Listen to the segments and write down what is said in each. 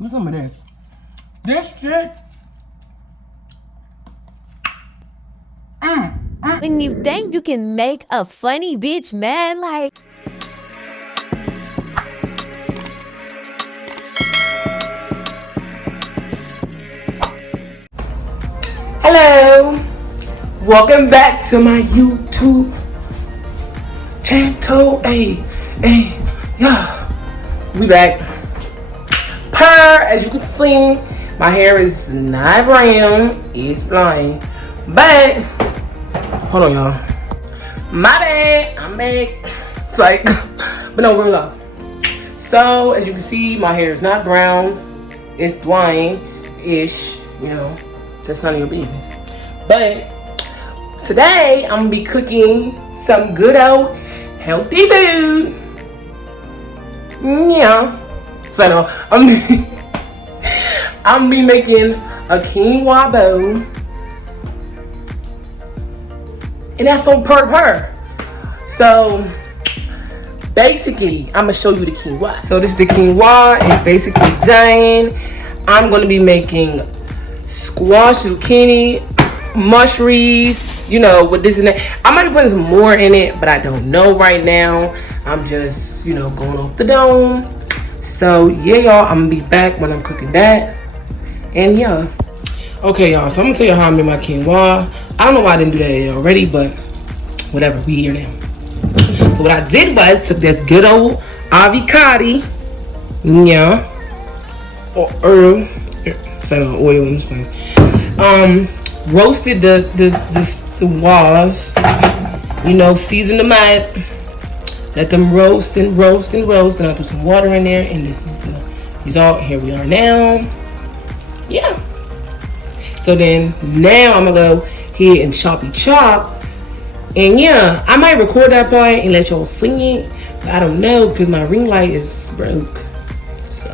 Look at some of this. This shit. When you think you can make a funny bitch mad, like. Hello. Welcome back to my YouTube channel. Hey, yeah. We back. As you can see, my hair is not brown, it's blonde. But hold on, y'all. My bad, I'm back. It's like, but no, real love. So as you can see, my hair is not brown, it's blonde-ish. You know, that's none of your business. But today I'm gonna be cooking some good old healthy food. Yeah. So no, I'm be making a quinoa bowl, and that's on per. So basically, I'm gonna show you the quinoa. So this is the quinoa. It's basically done. I'm gonna be making squash, zucchini, mushrooms. You know, with this and that. I might be putting some more in it, but I don't know right now. I'm just, you know, going off the dome. So yeah, y'all, I'm gonna be back when I'm cooking that. And yeah. Okay, y'all, so I'm gonna tell you how I made my quinoa. I don't know why I didn't do that already, but whatever, we here now. So what I did was took this good old avocado, yeah, or herb, oil in this thing. Roasted the walls, you know, seasoned them up. Let them roast and roast and roast. And I put some water in there. And this is the result. Here we are now. Yeah. So then now I'm going to go ahead and choppy chop. And yeah, I might record that part and let y'all sing it. But I don't know because my ring light is broke. So.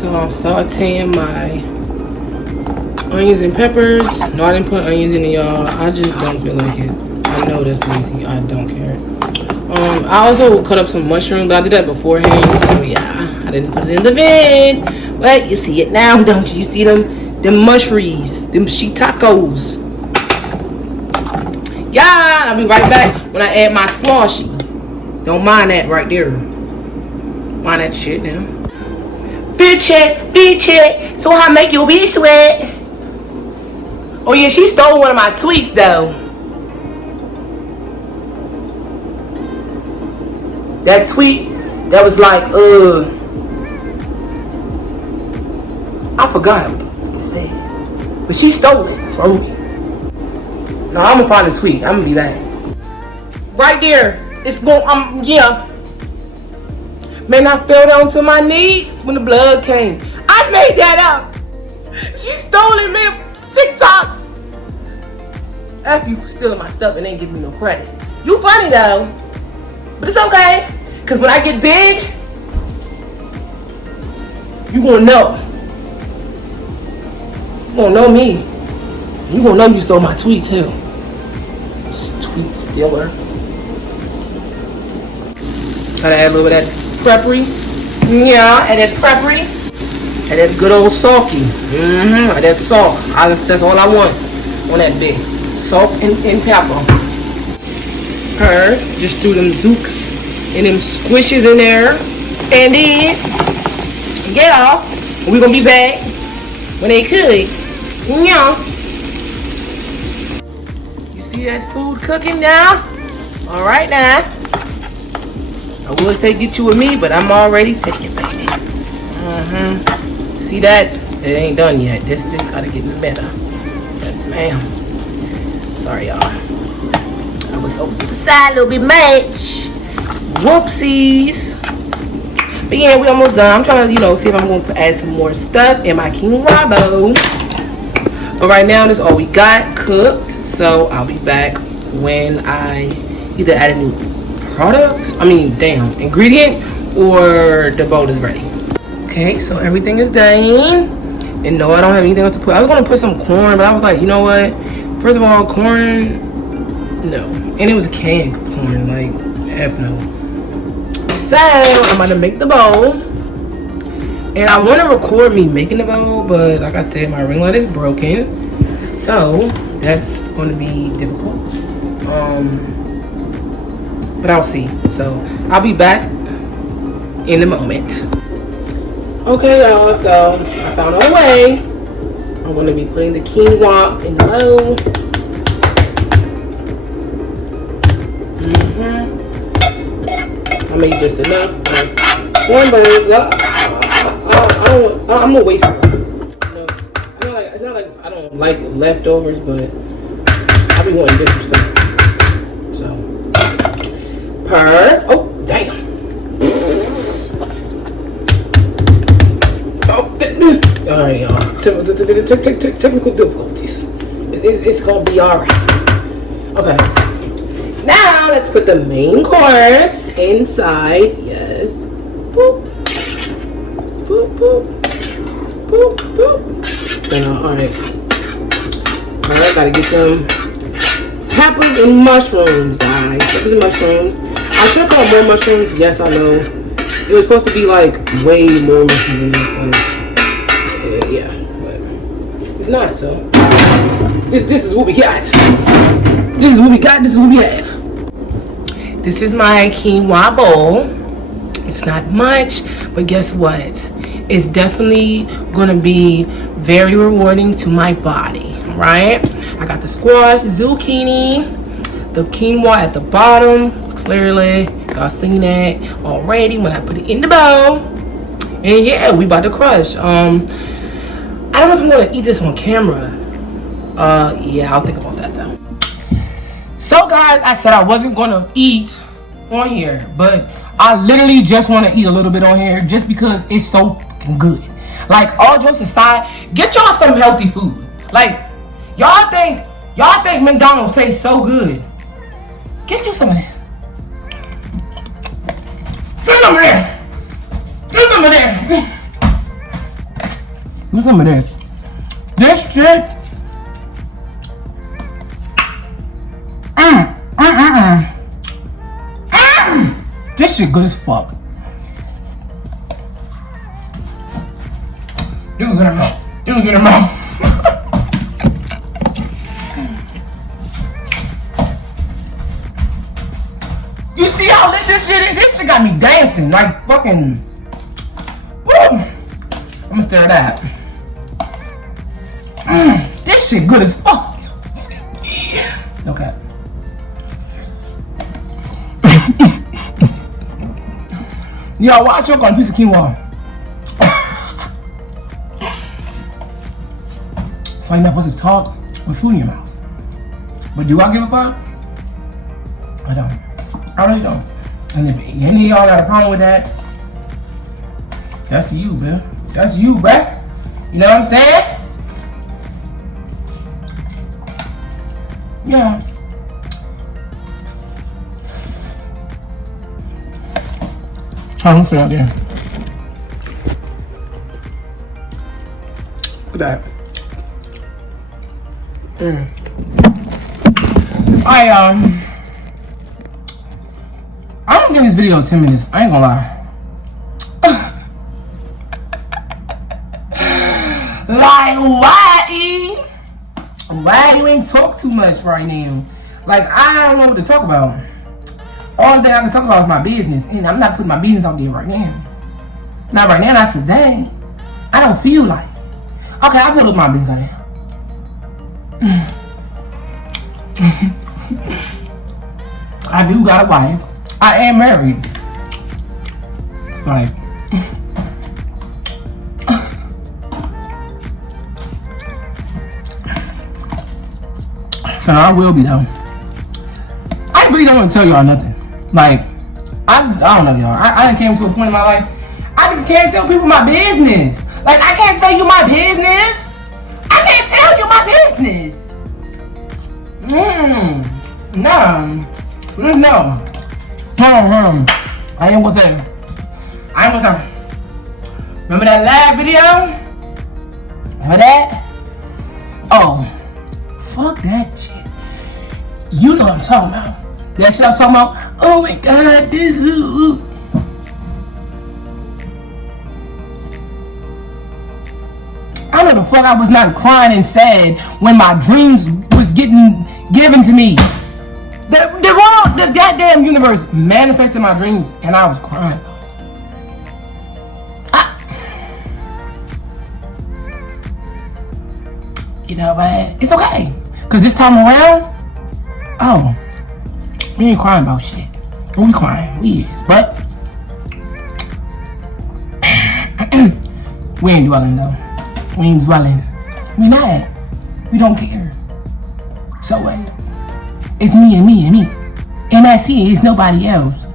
So I'm sauteing my onions and peppers. No, I didn't put onions in it, y'all. I just don't feel like it. I know that's lazy. I don't care. I also cut up some mushrooms, but I did that beforehand. So yeah, I didn't put it in the vid. But you see it now, don't you? You see them mushrooms, them shiitakes. Yeah, I'll be right back when I add my squashy. Don't mind that right there. Mind that shit now. Feed check. So I make your bitch sweat. Oh yeah, she stole one of my tweets though. That tweet that was like, I forgot what to say. But she stole it from me. Now I'm gonna find the tweet. I'm gonna be back. Right there. It's going yeah. Man, I fell down to my knees when the blood came. I made that up. She stole it, man. TikTok. After you stealing my stuff and ain't giving me no credit. You funny though. But it's okay. Cause when I get big, you gonna know. You gonna know me. You gonna know you stole my tweet too. Tweet stealer. Try to add a little bit of that peppery. Yeah, and that peppery. And that good old salty. And that salt. That's all I want on that bit. Salt and pepper. Just threw them zooks and them squishes in there. And then get off. We're gonna be back when they cook. Yeah. You see that food cooking now? Alright now. I would say get you with me, but I'm already taking, baby. See that? It ain't done yet. This gotta get better. Yes, ma'am. Sorry, y'all. I was over to the side a little bit much. Whoopsies. But yeah, we almost done. I'm trying to, you know, see if I'm going to add some more stuff in my quinoa bowl. But right now, this is all we got cooked. So I'll be back when I either add a new ingredient, or the bowl is ready. Okay, so everything is done. And no, I don't have anything else to put. I was going to put some corn, but I was like, you know what? First of all, corn No. And it was a canned corn, like, F no. So, I'm gonna make the bowl. And I want to record me making the bowl, but like I said, my ring light is broken. So, that's going to be difficult. But I'll see. So, I'll be back in a moment. Okay, y'all. So, I found a way. I'm going to be putting the quinoa in the bowl. I made just enough for one bowl. I'm gonna waste it. It's not like I don't like leftovers, but I be wanting different stuff. So, oh damn. All right, y'all. Technical difficulties. It's gonna be all right. Okay. Now let's put the main course inside. Yes. Boop. Boop, boop. Boop, boop. Alright. Alright, gotta get some peppers and mushrooms, guys. Peppers and mushrooms. I should have called more mushrooms. Yes, I know. It was supposed to be like way more mushrooms than this. Yeah, but it's not, so. This is what we got. This is what we got. This is what we have. This is my quinoa bowl. It's not much, but guess what? It's definitely gonna be very rewarding to my body, right? I got the squash, zucchini, the quinoa at the bottom. Clearly, y'all seen that already when I put it in the bowl. And yeah, we about to crush. I don't know if I'm gonna eat this on camera. Yeah, I'll think about that though. So guys, I said I wasn't gonna eat on here, but I literally just want to eat a little bit on here just because it's so fucking good. Like, all jokes aside, get y'all some healthy food. Like, y'all think McDonald's tastes so good. Get you some of that. Get some of that. Get some of that. Get some of this. This shit. This shit good as fuck. It was in her mouth. It was in her mouth. You see how lit this shit is? This shit got me dancing like fucking. Woo! I'm gonna stare at that. This shit good as fuck. Okay. Yo, why I choke on a piece of quinoa? So you're not supposed to talk with food in your mouth. But do I give a fuck? I don't. I really don't. And if any of y'all got a problem with that, that's you, man. That's you, bruh. You know what I'm saying? Yeah. I'm put out there. Look at that. I'm gonna give this video 10 minutes. I ain't gonna lie. Like, why you ain't talk too much right now? Like, I don't know what to talk about. Only thing I can talk about is my business, and I'm not putting my business out there right now. Not right now. That's today. I don't feel like. Okay, I put up my business out there. I do got a wife. I am married. Like, so I will be though. I really don't want to tell y'all nothing. Like, I don't know, y'all. I done came to a point in my life. I just can't tell people my business. Like, I can't tell you my business. I can't tell you my business. No. I ain't with them. Remember that live video? Remember that? Oh, fuck that shit. You know what I'm talking about. That shit I'm talking about. Oh my God, this is. I know the fuck I was not crying and sad when my dreams was getting given to me. The goddamn universe manifested my dreams and I was crying. You know what? It's okay. Cause this time around, oh, we ain't crying about shit. We crying, we is, but we ain't dwelling though. We ain't dwelling. We not. We don't care. So what? It's me and me and me. And that's it. It's nobody else.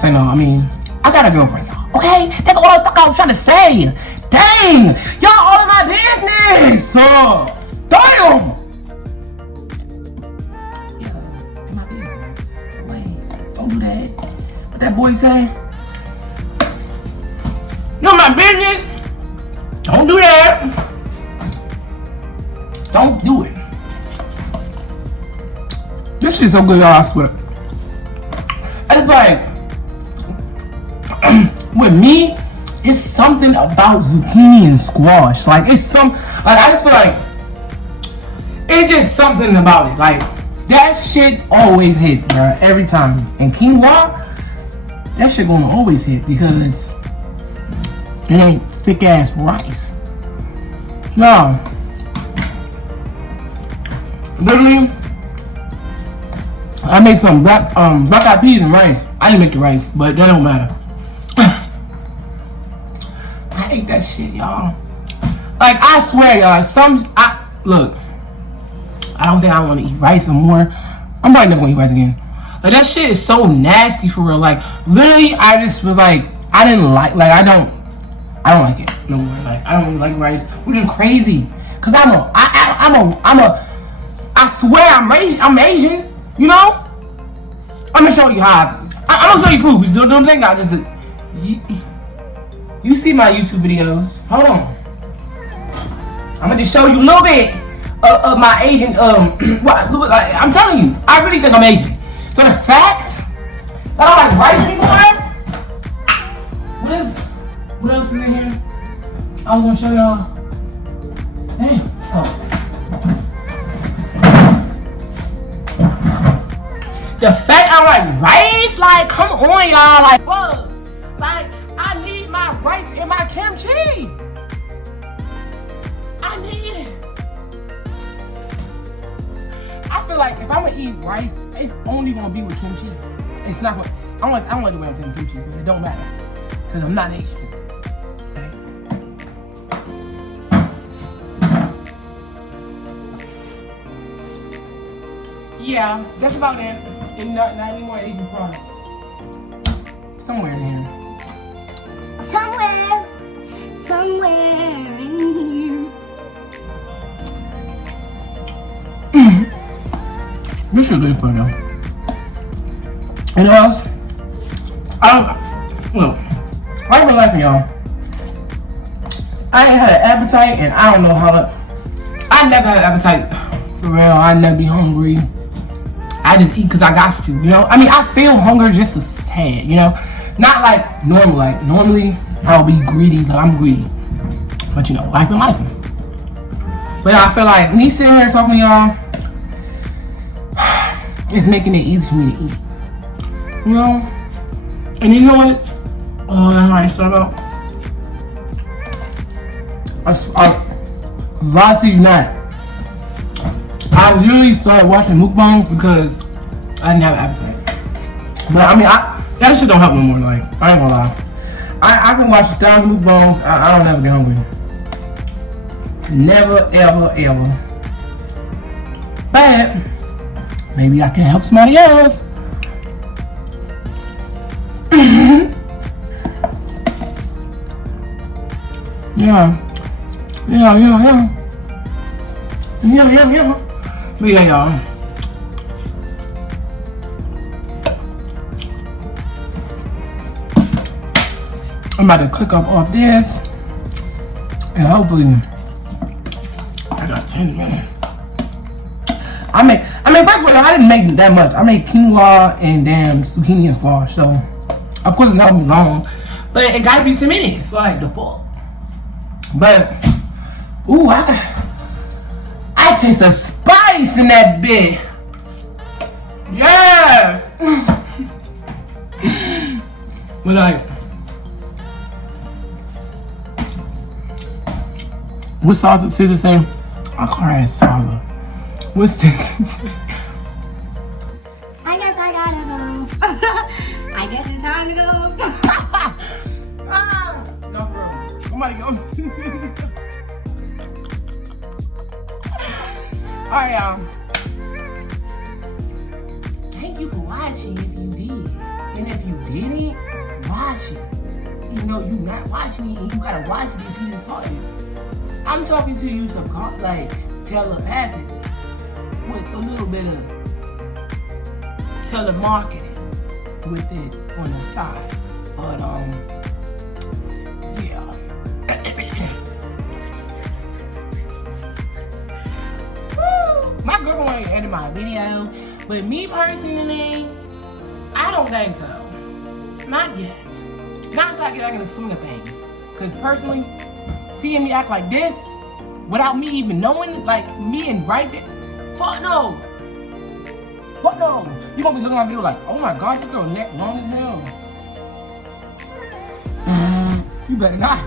So no, I mean, I got a girlfriend, y'all. Okay? That's all the fuck I was trying to say. Dang! Y'all all in my business! Damn! Yeah, in my business. Wait, don't do that. What that boy say? You in my business? Don't do that. Don't do it. This shit's so good, y'all, I swear. It's like, with me, it's something about zucchini and squash. Like, it's some, like, I just feel like, it's just something about it. Like, that shit always hit, bro, every time. And quinoa, that shit gonna always hit because it ain't thick ass rice. No. Literally, I made some black eyed peas and rice. I didn't make the rice, but that don't matter. I hate that shit, y'all. Like, I swear, y'all, look, I don't think I want to eat rice anymore. I'm probably never gonna eat rice again. Like, that shit is so nasty for real. Like, literally, I just was like, I don't like it no more. Like, I don't really like rice, which is crazy. Cause I swear I'm Asian, you know? I'm gonna show you how. I'm gonna show you proof. Don't think I just. You see my YouTube videos. Hold on. I'm gonna just show you a little bit of my Asian. I'm telling you, I really think I'm Asian. So the fact that I like rice anymore. What else is in here? I was gonna show y'all. Damn. Oh. The fact I like rice, like, come on, y'all, like, fuck. Like, I need my rice and my kimchi. I need it. I feel like if I'm gonna eat rice, it's only gonna be with kimchi. It's not gonna, I don't like the way I'm saying kimchi because it don't matter. Because I'm not Asian. Okay? Yeah, that's about it. And not any more Asian products. Somewhere in here. Somewhere in here. This shit is fun though. You know what else? Look, right for life, y'all. I ain't had an appetite, and I don't know how. I never had an appetite for real. I never be hungry. I just eat because I got to, you know? I mean, I feel hunger just a tad, you know? Not like normal. Like, normally, I'll be greedy. Like, I'm greedy. But, you know, life been life. But I feel like me sitting here talking to y'all is making it easy for me to eat. You know? And you know what? Oh, that's what I thought about. I lie to you not. I literally started watching mukbangs because I didn't have an appetite. But I mean, that shit don't help no more. Like, I ain't gonna lie. I can watch 1,000 mukbangs. I don't ever get hungry. Never, ever, ever. But maybe I can help somebody else. Yeah. But yeah, y'all. I'm about to click up off this, and hopefully I got 10 minutes. I mean, first of all, I didn't make that much. I made quinoa and damn zucchini and squash. So, of course, it's not gonna be long. But it gotta be 10 minutes, like the fuck. But, ooh, I taste a spice in that bit. Yes. But like, what sauce did Scissor say? I call her salsa. What's this? I guess I gotta go. I guess it's time to go. No, bro. Somebody go. Alright, y'all. Thank you for watching if you did. And if you didn't, watch it. You know you're not watching it and you gotta watch it and see this party. I'm talking to you like telepathic with a little bit of telemarketing with it on the side. But yeah. My girlfriend ain't edit my video, but me personally, I don't think so. Not yet. Not until I get back in the swing of things. Cause personally, seeing me act like this, without me even knowing, like me and right there, fuck no. Fuck no. You gonna be looking at my video like, oh my god, this girl neck long as hell. You better not.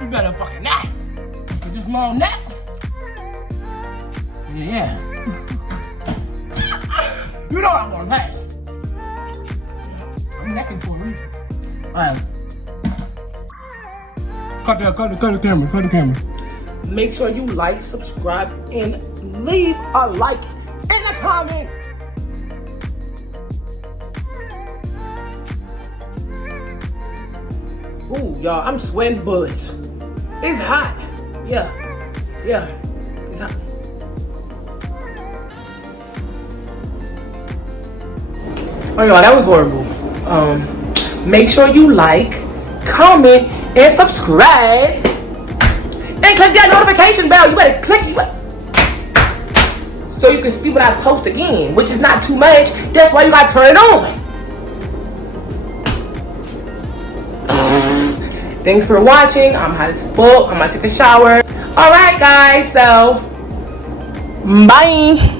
You better fucking not. With this long neck. Yeah. You know what I'm gonna say. I'm necking for a reason. Alright. Cut the camera. Make sure you like, subscribe, and leave a like in the comment. Ooh, y'all, I'm sweating bullets. It's hot. Yeah. It's hot. Oh, y'all, that was horrible. Make sure you like, comment, and subscribe. And click that notification bell. You better click it. So you can see what I post again, which is not too much. That's why you gotta turn it on. Thanks for watching. I'm hot as fuck. I'm gonna take a shower. Alright, guys. So, bye.